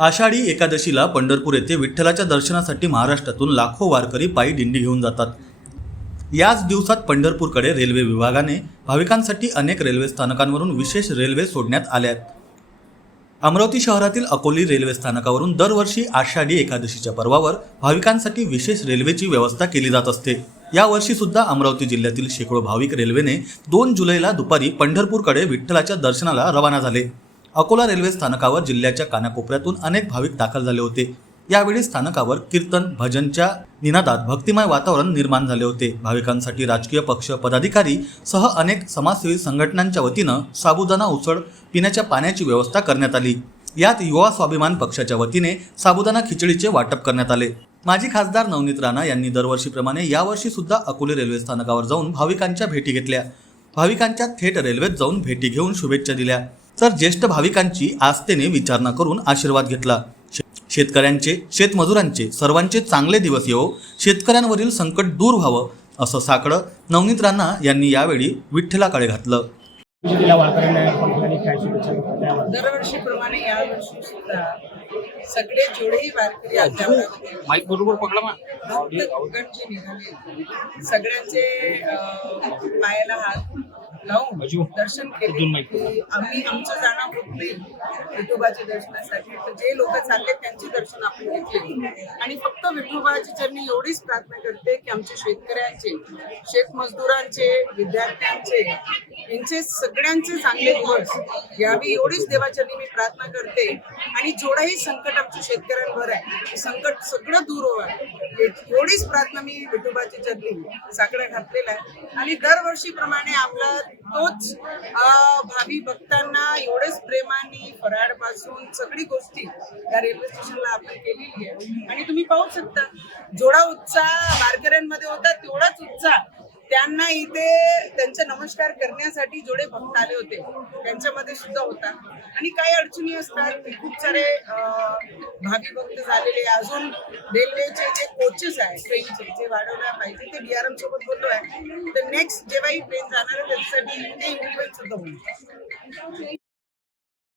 आषाढी एकादशीला पंढरपूर येथे विठ्ठलाच्या दर्शनासाठी महाराष्ट्रातून लाखो वारकरी पायी दिंडी घेऊन जातात. याच दिवसात पंढरपूरकडे रेल्वे विभागाने भाविकांसाठी अनेक रेल्वे स्थानकांवरून विशेष रेल्वे सोडण्यात आल्या आहेत. अमरावती शहरातील अकोली रेल्वे स्थानकावरून दरवर्षी आषाढी एकादशीच्या पर्वावर भाविकांसाठी विशेष रेल्वेची व्यवस्था केली जात असते. यावर्षी सुद्धा अमरावती जिल्ह्यातील शेकडो भाविक रेल्वेने दोन जुलैला दुपारी पंढरपूरकडे विठ्ठलाच्या दर्शनाला रवाना झाले. अकोला रेल्वे स्थानकावर जिल्ह्याच्या कानाकोपऱ्यातून अनेक भाविक दाखल झाले होते. यावेळी स्थानकावर कीर्तन भजनच्या निनादात भक्तिमय वातावरण निर्माण झाले होते. भाविकांसाठी राजकीय पक्ष पदाधिकारी सह अनेक समाजसेवी संघटनांच्या वतीनं साबुदाणा उसळ पिण्याच्या पाण्याची व्यवस्था करण्यात आली. यात युवा स्वाभिमान पक्षाच्या वतीने साबुदाणा खिचडीचे वाटप करण्यात आले. माजी खासदार नवनीत राणा यांनी दरवर्षीप्रमाणे यावर्षी सुद्धा अकोले रेल्वे स्थानकावर जाऊन भाविकांच्या भेटी घेतल्या. भाविकांच्या थेट रेल्वेत जाऊन भेटी घेऊन शुभेच्छा दिल्या. तर ज्येष्ठ भाविकांची आस्थेने विचारणा करून आशीर्वाद घेतला. शेतकऱ्यांचे शेतमजुरांचे सर्वांचे चांगले दिवस येवो शेतकऱ्यांवरील संकट दूर व्हावं असं साकडं नवनीत राणा यांनी यावेळी विठ्ठलाकडे घातलं. दरवर्षीप्रमाणे यावर्षी सुद्धा सगळे जेवढेही वारकरी माईक बरोबर पकडा निघाले. सगळ्यांचे पायाला हात लावून? दर्शन केले. आम्ही आमचं जाणं होत नाही विठोबाच्या दर्शनासाठी. तर जे लोक चालले त्यांचे दर्शन आपण घेतले आणि फक्त विठोबाच्या चरणी एवढीच प्रार्थना करते की आमच्या शेतकऱ्यांचे शेतमजदुरांचे विद्यार्थ्यांचे यांचे सगळ्यांचे चांगले दिवस यावी एवढीच देवाचरणी मी प्रार्थना करते. आणि जेवढाही संकट आमच्या शेतकऱ्यांवर आहे संकट सगळं दूर व्हावं एवढीच प्रार्थना मी विठोबाची चरणी साकडा घातलेला आहे. आणि दरवर्षीप्रमाणे आपला तोच भावी भक्तांना एवढेच प्रेमाने फराडपासून सगळी गोष्टी या रेल्वे स्टेशनला आपण केलेली आहे. आणि तुम्ही पाहू शकता जेवढा उत्साह वारकऱ्यांमध्ये होता तेवढाच उत्साह त्यांना इथे त्यांचा नमस्कार करण्यासाठी जेवढे भक्त आले होते. त्यांच्यामध्ये सुद्धा होता. आणि काही अडचणी असतात की खूप सारे भावी भक्त झालेले. अजून रेल्वेचे जे कोचेस आहे ट्रेनचे जे वाढवल्या पाहिजे ते डीआरएम सोबत बोललो आहे. तर नेक्स्ट जेव्हाही ट्रेन जाणार आहे त्याच्यासाठी ते इम्प्लिमेंट सुद्धा होईल.